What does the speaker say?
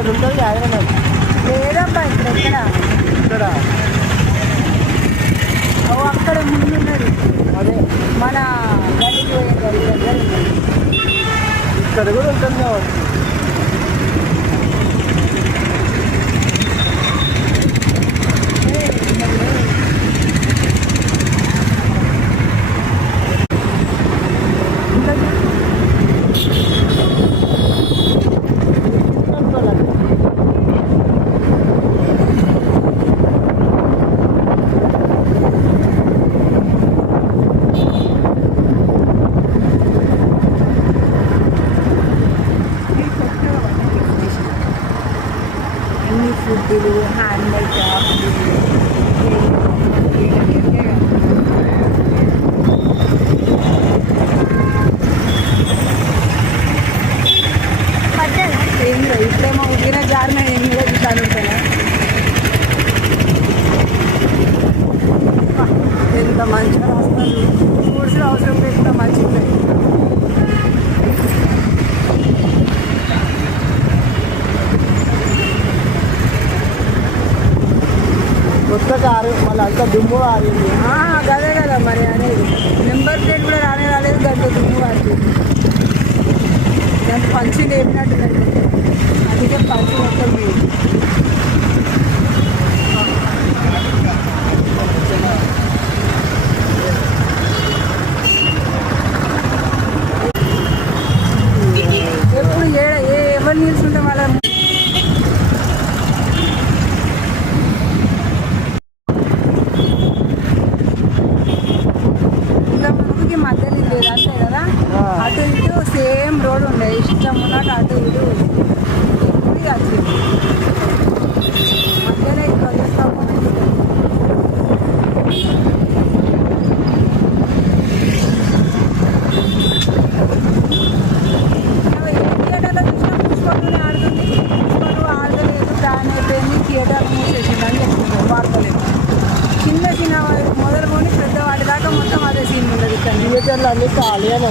ఇక్కడ ఉంటుంది ఆయన లేదబ్బా ఇక్కడ ఇక్కడ. ఓ అక్కడ ముందున్నది. అదే. మన గడికి పోయే ఉన్నది. ఇక్కడ కూడా ఉంటుంది? అన్ని ఫుడ్లు కొత్త కారు మళ్ళీ అంత దుమ్ము ఆగింది ఆ, గదే కదా మరి అనేది నెంబర్ ప్లేట్ కూడా రానే రాలేదు గంట దుమ్ము వాటి దాంట్లో పంచి లేపినట్టు అందుకే పంచి మొత్తం అటు ఇటు సేమ్ రోడ్ ఉండే. ఇష్టం ఉన్నట్టు అటు ఇటు ఎక్కువ వచ్చింది మధ్యలో ఇక్కడ చూస్తాము చిన్న చిన్న మొదలుకొని పెద్దవాటి దాకా మొత్తం అదే సీన్ ఉండదు ఇక్కడ. థియేటర్లు అన్నీ ఖాళీ అని